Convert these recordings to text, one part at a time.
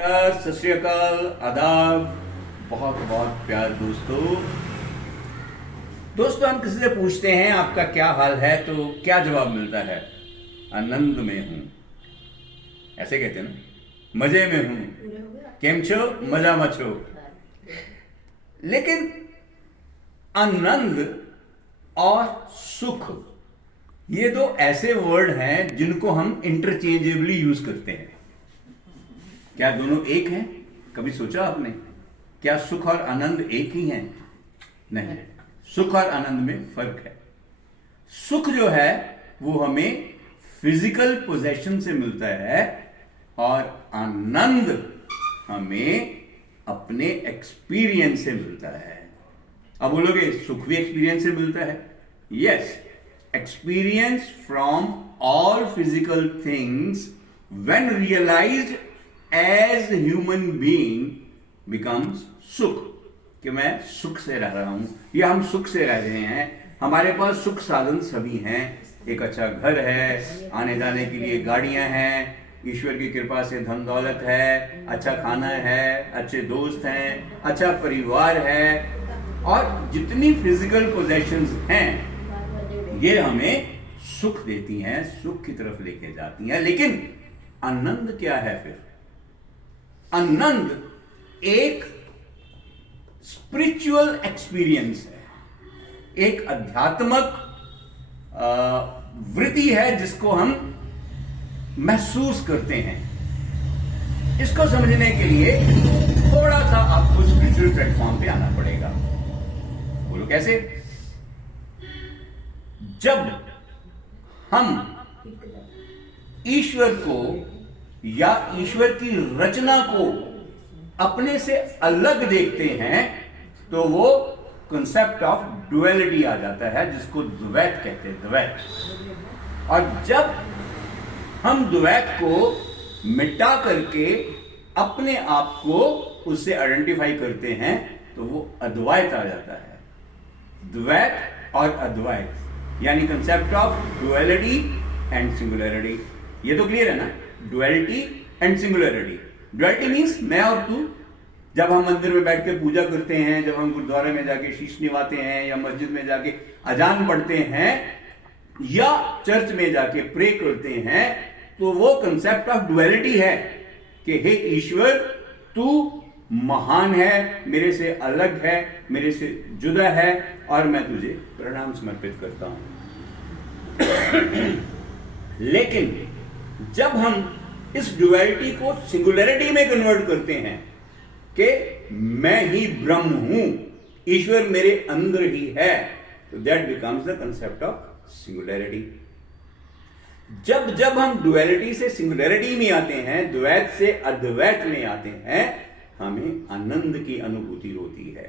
नमस्कार, सत श्री अकाल, आदाब, बहुत बहुत प्यार दोस्तों। हम किसी से पूछते हैं आपका क्या हाल है तो क्या जवाब मिलता है? आनंद में हूं, ऐसे कहते हैं ना, मजे में हूं, केम छो, मजा मचो। लेकिन आनंद और सुख ये दो ऐसे वर्ड हैं जिनको हम इंटरचेंजेबली यूज करते हैं। क्या दोनों एक हैं? कभी सोचा आपने? क्या सुख और आनंद एक ही हैं? नहीं, सुख और आनंद में फर्क है। सुख जो है वो हमें फिजिकल पोजेशन से मिलता है और आनंद हमें अपने एक्सपीरियंस से मिलता है। अब बोलोगे सुख भी एक्सपीरियंस से मिलता है? Yes, experience from all physical things when realized as human being becomes सुख। कि मैं सुख से रह रहा हूं या हम सुख से रह रहे हैं, हमारे पास सुख साधन सभी हैं। एक अच्छा घर है, आने जाने के लिए गाड़ियां हैं, ईश्वर की कृपा से धन दौलत है, अच्छा खाना है, अच्छे दोस्त हैं, अच्छा परिवार है, और जितनी फिजिकल पोजेशंस हैं ये हमें सुख देती हैं, सुख की तरफ लेके जाती हैं। लेकिन आनंद क्या है फिर? आनंद एक स्पिरिचुअल एक्सपीरियंस है, एक आध्यात्मक वृत्ति है जिसको हम महसूस करते हैं। इसको समझने के लिए थोड़ा सा आपको स्पिरिचुअल प्लेटफॉर्म पे आना पड़ेगा। बोलो कैसे? जब हम ईश्वर को या ईश्वर की रचना को अपने से अलग देखते हैं तो वो कंसेप्ट ऑफ डुअलिटी आ जाता है, जिसको द्वैत कहते हैं, द्वैत। और जब हम द्वैत को मिटा करके अपने आप को उससे आइडेंटिफाई करते हैं तो वो अद्वैत आ जाता है। द्वैत और अद्वैत यानी concept of duality and singularity. ये तो क्लियर है ना? Duality and singularity. Duality means मैं और तू। जब हम मंदिर में बैठ के पूजा करते हैं, जब हम गुरुद्वारे में जाके शीश निभाते हैं, या मस्जिद में जाके अजान पढ़ते हैं, या चर्च में जाके प्रे करते हैं, तो वो कंसेप्ट ऑफ डुअलिटी है कि हे ईश्वर, तू महान है, मेरे से अलग है, मेरे से जुदा है, और मैं तुझे प्रणाम समर्पित करता हूं। लेकिन जब हम इस डुअलिटी को सिंगुलरिटी में कन्वर्ट करते हैं कि मैं ही ब्रह्म हूं, ईश्वर मेरे अंदर ही है, तो that becomes the concept of singularity. जब जब हम डुअलिटी से सिंगुलरिटी में आते हैं, द्वैत से अद्वैत में आते हैं, हमें आनंद की अनुभूति होती है।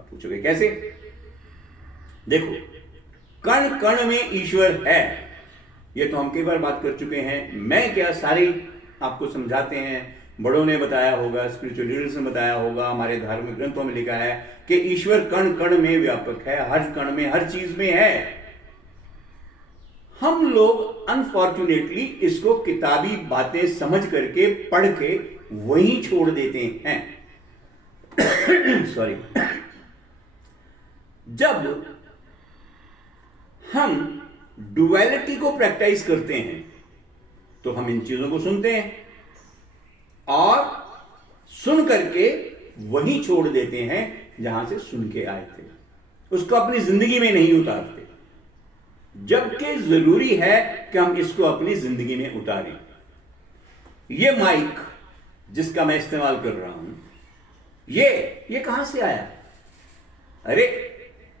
आप पूछोगे कैसे? देखो, कण कण में ईश्वर है, ये तो हम कई बार बात कर चुके हैं। मैं क्या, सारी आपको समझाते हैं, बड़ों ने बताया होगा, स्पिरिचुअल लीडर्स ने बताया होगा, हमारे धार्मिक ग्रंथों में लिखा है कि ईश्वर कण कण में व्यापक है, हर कण में, हर चीज में है। हम लोग अनफॉर्चुनेटली इसको किताबी बातें समझ करके, पढ़ के वहीं छोड़ देते हैं। सॉरी। जब हम डुअलिटी को प्रैक्टिस करते हैं तो हम इन चीजों को सुनते हैं और सुन करके वहीं छोड़ देते हैं जहां से सुन के आए थे, उसको अपनी जिंदगी में नहीं उतारते। जबकि जरूरी है कि हम इसको अपनी जिंदगी में उतारें। ये माइक जिसका मैं इस्तेमाल कर रहा हूं, ये कहां से आया? अरे,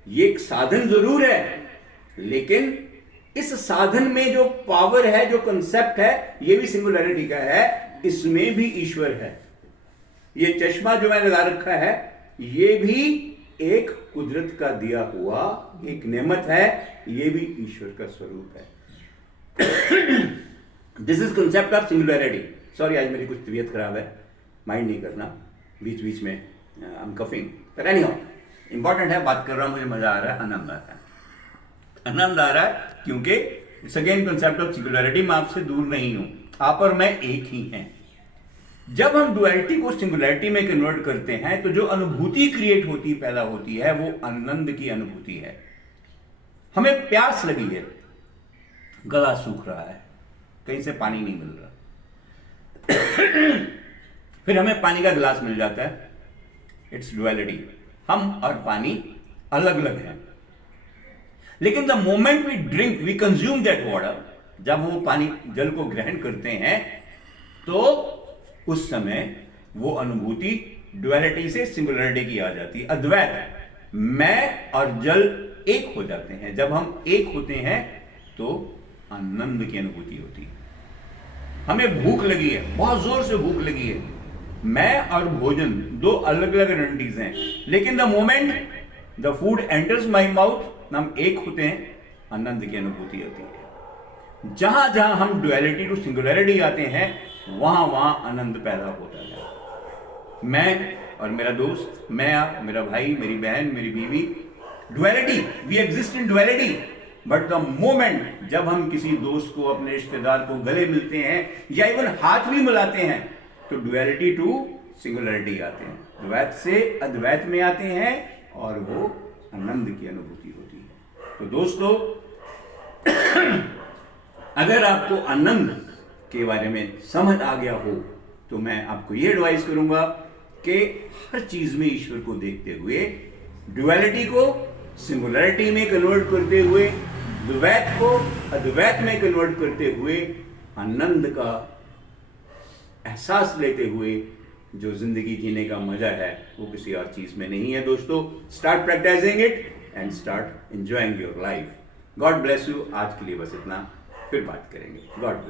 ये एक साधन जरूर है, लेकिन इस साधन में जो पावर है, जो कंसेप्ट है, ये भी सिंगुलरिटी का है, इसमें भी ईश्वर है। ये चश्मा जो मैंने लगा रखा है, ये भी एक कुदरत का दिया हुआ एक नेमत है, ये भी ईश्वर का स्वरूप है। This is concept of singularity. Sorry, आज मेरी कुछ तबीयत खराब है, माइंड नहीं करना, बीच बीच में आई एम कफिंग। पर एनीहाउ, इंपॉर्टेंट है, बात कर रहा हूं, मुझे मजा आ रहा है, आनंद आ रहा है। आनंद आ रहा है क्योंकि it's again concept of singularity. मैं आपसे दूर नहीं हूं, आप और मैं एक ही हैं। जब हम डुअलिटी को सिंगुलरिटी में कन्वर्ट करते हैं तो जो अनुभूति क्रिएट होती पैदा होती है वो आनंद की अनुभूति है। हमें प्यास लगी है, गला सूख रहा है, कहीं से पानी नहीं मिल रहा, फिर हमें पानी का गिलास मिल जाता है। इट्स डुअलिटी, हम और पानी अलग अलग हैं। लेकिन the moment we drink, we consume that water, जब वो पानी जल को ग्रहण करते हैं तो उस समय वो अनुभूति डुअलिटी से सिंगुलरिटी की आ जाती है, अद्वैत। मैं और जल एक हो जाते हैं। जब हम एक होते हैं तो आनंद की अनुभूति होती है। हमें भूख लगी है, बहुत जोर से भूख लगी है, मैं और भोजन दो अलग अलग एंटिटीज हैं, लेकिन the moment the food enters my mouth, हम एक होते हैं, आनंद की अनुभूति होती है। जहां जहां हम डुअलिटी टू सिंगुलरिटी आते हैं वहां वहां आनंद पैदा होता है। मैं और मेरा दोस्त, मैं, मेरा भाई, मेरी बहन, मेरी बीवी, duality, we exist in duality. But the moment जब हम किसी दोस्त को, अपने रिश्तेदार को गले मिलते हैं या इवन हाथ भी मिलाते हैं तो डुअलिटी टू सिंगुलरिटी आते हैं, द्वैत से अद्वैत में आते हैं और वो आनंद की अनुभूति होती है। तो दोस्तों, अगर आपको आनंद के बारे में समझ आ गया हो तो मैं आपको ये एडवाइस करूंगा कि हर चीज में ईश्वर को देखते हुए, डुअलिटी को सिंगुलरिटी में कन्वर्ट करते हुए, द्वैत को अद्वैत में कन्वर्ट करते हुए, आनंद का एहसास लेते हुए जो जिंदगी जीने का मजा है वो किसी और चीज में नहीं है। दोस्तों, start practicing it and start enjoying your life. God bless you. आज के लिए बस इतना, फिर बात करेंगे। God bless.